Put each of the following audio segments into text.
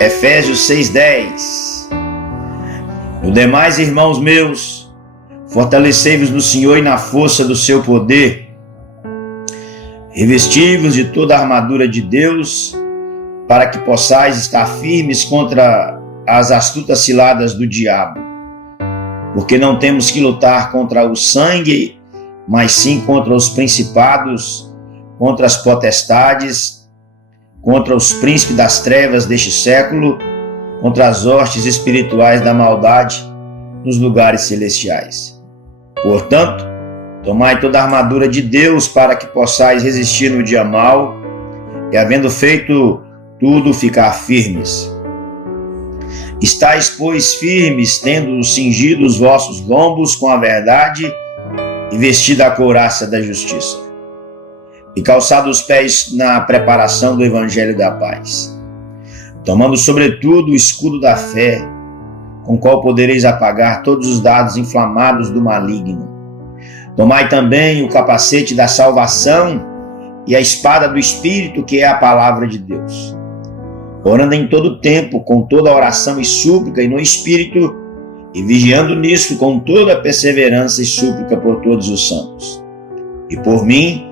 Efésios 6:10. No demais, irmãos meus, fortalecei-vos no Senhor e na força do seu poder. Revesti-vos de toda a armadura de Deus, para que possais estar firmes contra as astutas ciladas do diabo. Porque não temos que lutar contra o sangue, mas sim contra os principados, contra as potestades, contra os príncipes das trevas deste século, contra as hostes espirituais da maldade nos lugares celestiais. Portanto, tomai toda a armadura de Deus para que possais resistir no dia mau e, havendo feito tudo, ficar firmes. Estais, pois, firmes, tendo cingido os vossos lombos com a verdade e vestida a couraça da justiça, e calçado os pés na preparação do evangelho da paz, tomando sobretudo o escudo da fé, com o qual podereis apagar todos os dardos inflamados do maligno. Tomai também o capacete da salvação e a espada do Espírito, que é a palavra de Deus, orando em todo tempo, com toda oração e súplica, e no Espírito, e vigiando nisso com toda perseverança e súplica por todos os santos. E por mim,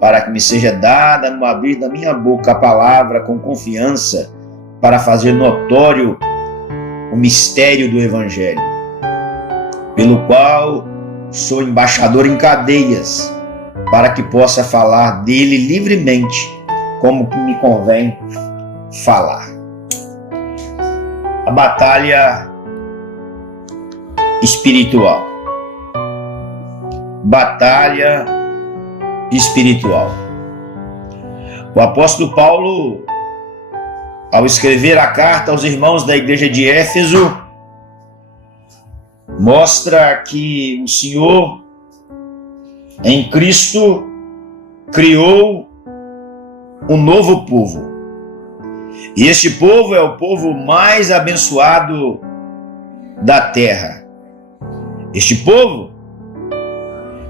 para que me seja dada no abrir da minha boca a palavra com confiança, para fazer notório o mistério do Evangelho, pelo qual sou embaixador em cadeias, para que possa falar dele livremente, como que me convém falar. A batalha espiritual. Batalha espiritual. O apóstolo Paulo, ao escrever a carta aos irmãos da igreja de Éfeso, mostra que o Senhor, em Cristo, criou um novo povo. E este povo é o povo mais abençoado da terra. Este povo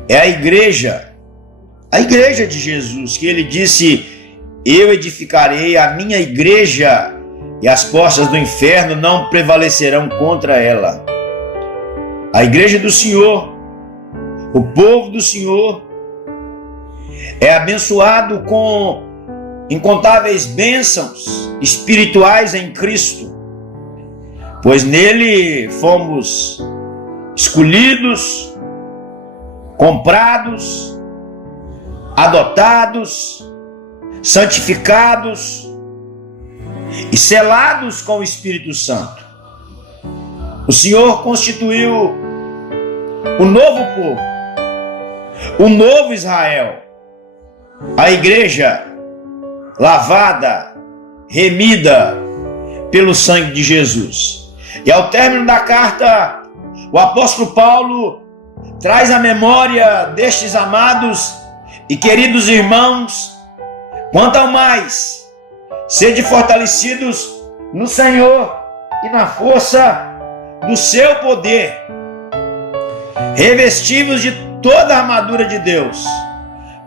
é a igreja de Jesus, que ele disse: eu edificarei a minha igreja e as portas do inferno não prevalecerão contra ela. A igreja do Senhor, o povo do Senhor, é abençoado com incontáveis bênçãos espirituais em Cristo, pois nele fomos escolhidos, comprados, adotados, santificados e selados com o Espírito Santo. O Senhor constituiu o novo povo, o novo Israel, a igreja lavada, remida pelo sangue de Jesus. E ao término da carta, o apóstolo Paulo traz à memória destes amados e queridos irmãos: quanto ao mais, sede fortalecidos no Senhor e na força do seu poder, revesti-vos de toda a armadura de Deus,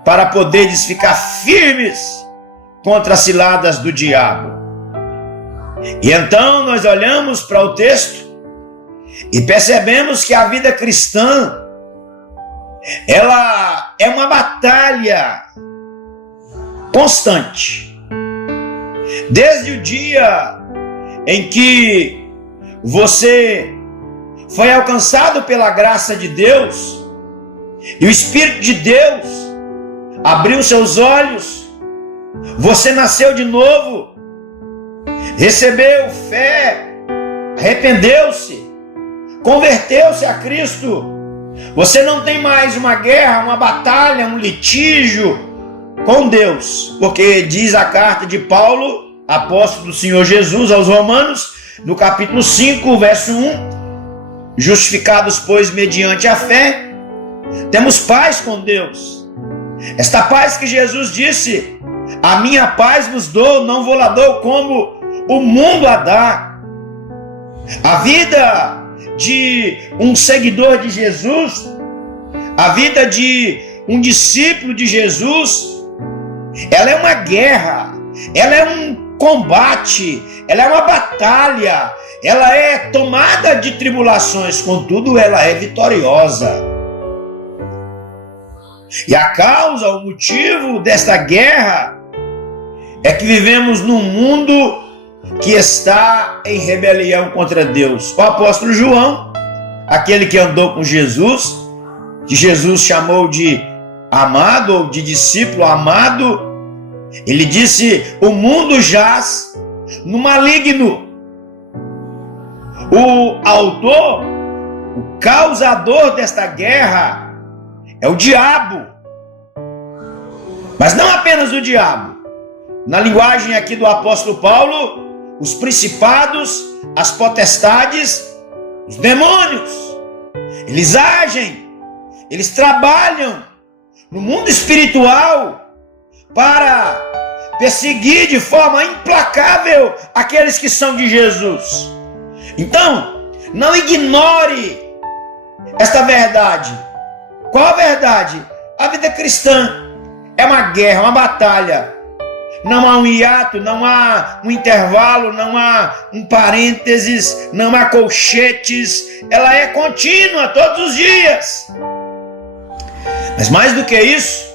para poderes ficar firmes contra as ciladas do diabo. E então nós olhamos para o texto e percebemos que a vida cristã, ela é uma batalha constante. Desde o dia em que você foi alcançado pela graça de Deus e o Espírito de Deus abriu seus olhos, você nasceu de novo, recebeu fé, arrependeu-se, converteu-se a Cristo. Você não tem mais uma guerra, uma batalha, um litígio com Deus, porque diz a carta de Paulo, apóstolo do Senhor Jesus, aos Romanos, no capítulo 5, verso 1: justificados, pois, mediante a fé, temos paz com Deus. Esta paz que Jesus disse: a minha paz vos dou, não vou lá dou como o mundo a dá. A vida de um seguidor de Jesus, a vida de um discípulo de Jesus, ela é uma guerra, ela é um combate, ela é uma batalha, ela é tomada de tribulações, contudo ela é vitoriosa. E a causa, o motivo desta guerra é que vivemos num mundo que está em rebelião contra Deus. O apóstolo João, aquele que andou com Jesus, que Jesus chamou de amado ou de discípulo amado, ele disse: o mundo jaz no maligno. O autor, o causador desta guerra é o diabo. Mas não apenas o diabo. Na linguagem aqui do apóstolo Paulo, os principados, as potestades, os demônios, eles agem, eles trabalham no mundo espiritual para perseguir de forma implacável aqueles que são de Jesus. Então, não ignore esta verdade. Qual a verdade? A vida cristã é uma guerra, uma batalha. Não há um hiato, não há um intervalo, não há um parênteses, não há colchetes. Ela é contínua todos os dias. Mas mais do que isso,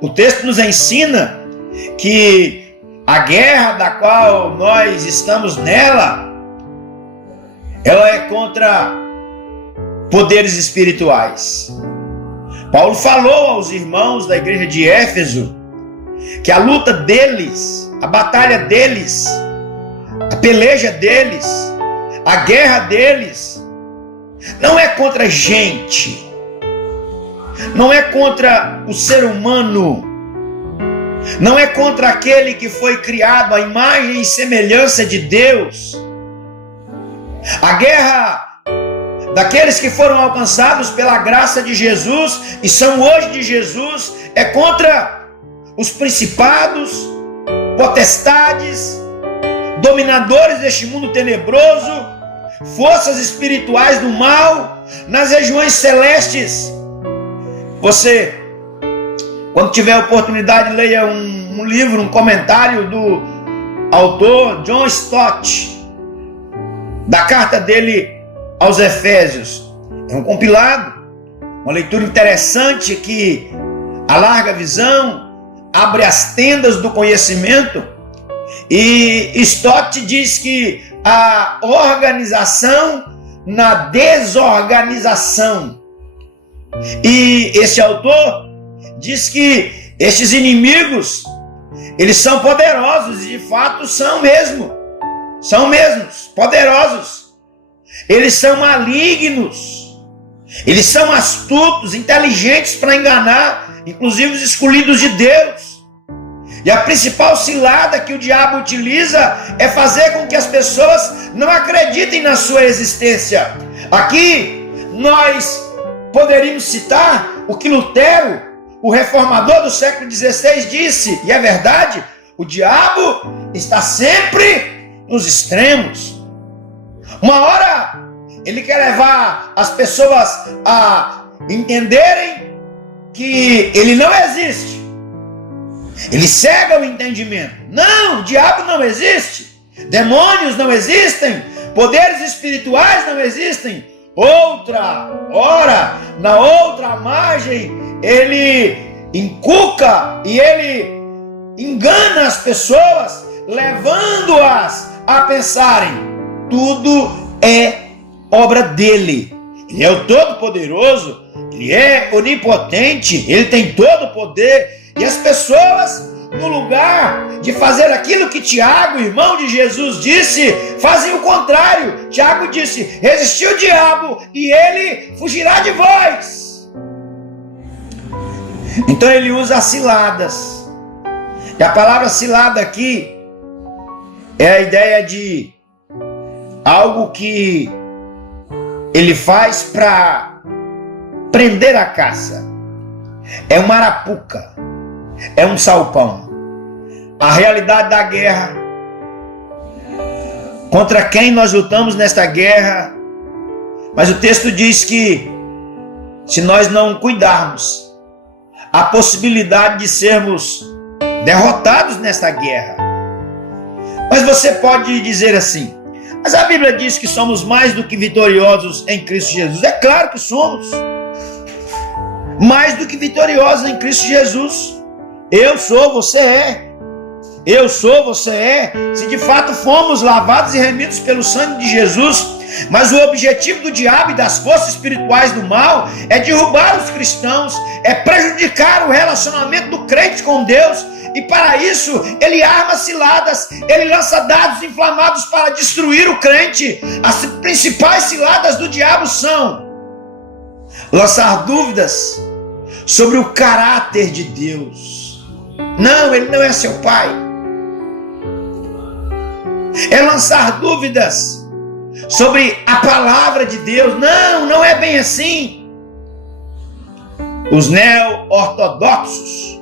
o texto nos ensina que a guerra da qual nós estamos nela, ela é contra poderes espirituais. Paulo falou aos irmãos da igreja de Éfeso que a luta deles, a batalha deles, a peleja deles, a guerra deles, não é contra gente, não é contra o ser humano, não é contra aquele que foi criado à imagem e semelhança de Deus. A guerra daqueles que foram alcançados pela graça de Jesus e são hoje de Jesus é contra os principados, potestades, dominadores deste mundo tenebroso, forças espirituais do mal nas regiões celestes. Você, quando tiver oportunidade, leia um livro, um comentário do autor John Stott, da carta dele aos Efésios. É um compilado, uma leitura interessante que alarga a visão, abre as tendas do conhecimento. E Stott diz que a organização na desorganização. E esse autor diz que estes inimigos, eles são poderosos, e de fato são mesmos poderosos. Eles são malignos, eles são astutos, inteligentes para enganar, inclusive os escolhidos de Deus. E a principal cilada que o diabo utiliza é fazer com que as pessoas não acreditem na sua existência. Aqui nós poderíamos citar o que Lutero, o reformador do século XVI, disse, e é verdade: o diabo está sempre nos extremos. Uma hora ele quer levar as pessoas a entenderem que ele não existe. Ele cega o entendimento. Não, o diabo não existe. Demônios não existem. Poderes espirituais não existem. Na outra margem, ele inculca e ele engana as pessoas, levando-as a pensarem: tudo é obra dele. Ele é o Todo-Poderoso, ele é onipotente, ele tem todo o poder. E as pessoas, no lugar de fazer aquilo que Tiago, irmão de Jesus, disse, fazem o contrário. Tiago disse: resistiu o diabo e ele fugirá de vós. Então ele usa as ciladas. E a palavra cilada aqui é a ideia de algo que ele faz para prender a caça. É uma arapuca, é um salpão. A realidade da guerra, contra quem nós lutamos nesta guerra. Mas o texto diz que se nós não cuidarmos, há possibilidade de sermos derrotados nesta guerra. Mas você pode dizer assim: mas a Bíblia diz que somos mais do que vitoriosos em Cristo Jesus. É claro que somos mais do que vitoriosos em Cristo Jesus. Eu sou, você é. Eu sou, você é. Se de fato fomos lavados e remidos pelo sangue de Jesus. Mas o objetivo do diabo e das forças espirituais do mal é derrubar os cristãos, é prejudicar o relacionamento do crente com Deus. E para isso, ele arma ciladas, ele lança dados inflamados para destruir o crente. As principais ciladas do diabo são lançar dúvidas sobre o caráter de Deus. Não, ele não é seu pai. É lançar dúvidas sobre a palavra de Deus. Não, não é bem assim. Os neo-ortodoxos,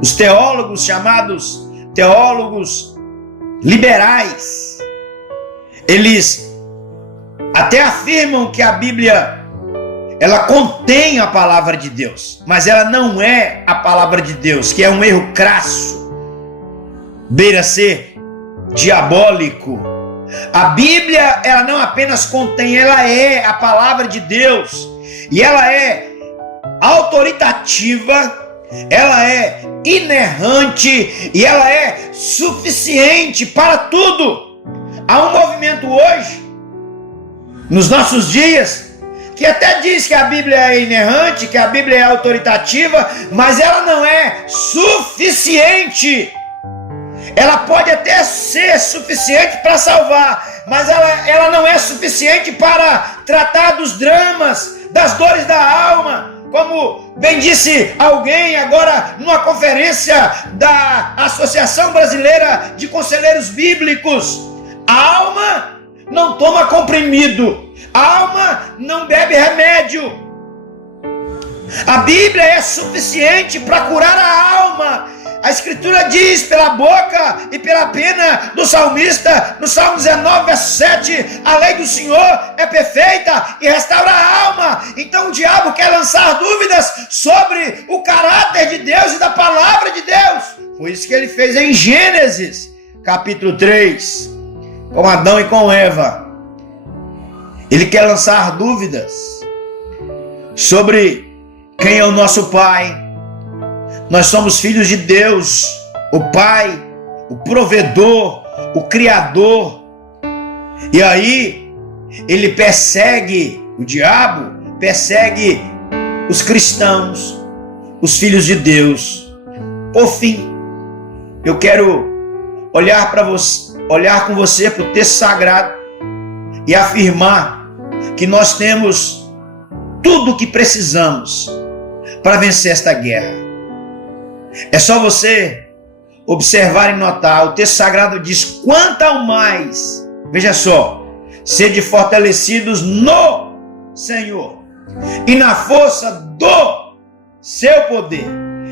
os teólogos chamados teólogos liberais, eles até afirmam que a Bíblia ela contém a palavra de Deus, mas ela não é a palavra de Deus, que é um erro crasso, beira ser diabólico. A Bíblia, ela não apenas contém, ela é a palavra de Deus, e ela é autoritativa, ela é inerrante e ela é suficiente para tudo. Há um movimento hoje, nos nossos dias, que até diz que a Bíblia é inerrante, que a Bíblia é autoritativa, mas ela não é suficiente. Ela pode até ser suficiente para salvar, mas ela não é suficiente para tratar dos dramas, das dores da alma. Como bem disse alguém agora numa conferência da Associação Brasileira de Conselheiros Bíblicos: a alma não toma comprimido, a alma não bebe remédio. A Bíblia é suficiente para curar a alma. A Escritura diz pela boca e pela pena do salmista, no Salmo 19, verso 7, a lei do Senhor é perfeita e restaura a alma. Então o diabo quer lançar dúvidas sobre o caráter de Deus e da palavra de Deus. Foi isso que ele fez em Gênesis, capítulo 3, com Adão e com Eva. Ele quer lançar dúvidas sobre quem é o nosso Pai. Nós somos filhos de Deus, o Pai, o provedor, o Criador. E aí, ele persegue, o diabo persegue os cristãos, os filhos de Deus. Por fim, eu quero olhar com você para o texto sagrado e afirmar que nós temos tudo o que precisamos para vencer esta guerra. É só você observar e notar. O texto sagrado diz: quanto ao mais, veja só, sede fortalecidos no Senhor e na força do seu poder.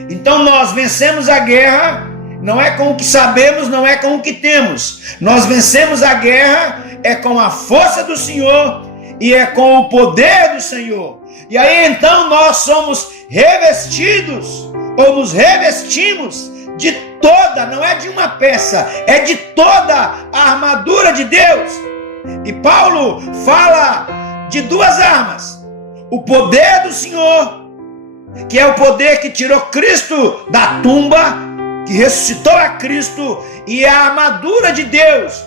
Então nós vencemos a guerra, não é com o que sabemos, não é com o que temos. Nós vencemos a guerra é com a força do Senhor e é com o poder do Senhor. E aí então nós somos revestidos, ou nos revestimos de toda, não é de uma peça, é de toda a armadura de Deus. E Paulo fala de duas armas: o poder do Senhor, que é o poder que tirou Cristo da tumba, que ressuscitou a Cristo, e a armadura de Deus.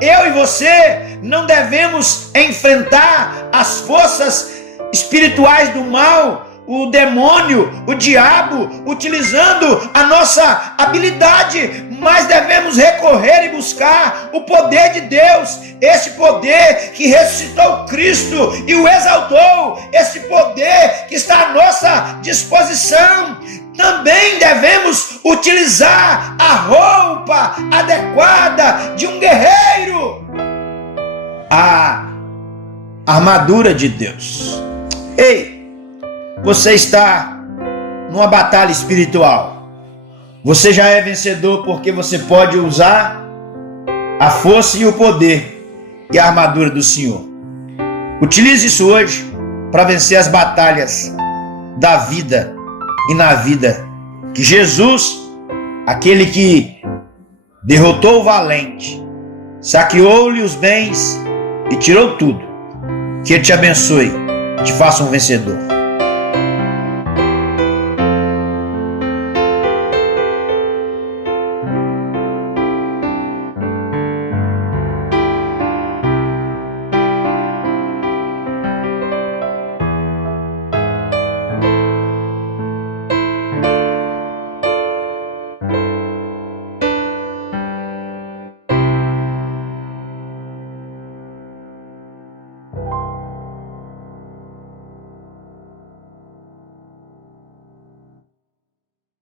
Eu e você não devemos enfrentar as forças espirituais do mal, o demônio, o diabo, utilizando a nossa habilidade, mas devemos recorrer e buscar o poder de Deus, esse poder que ressuscitou Cristo e o exaltou, esse poder que está à nossa disposição. Também devemos utilizar a roupa adequada de um guerreiro, a armadura de Deus. Ei, você está numa batalha espiritual. Você já é vencedor porque você pode usar a força e o poder e a armadura do Senhor. Utilize isso hoje para vencer as batalhas da vida e na vida. Que Jesus, aquele que derrotou o valente, saqueou-lhe os bens e tirou tudo. Que Ele te abençoe, te faça um vencedor.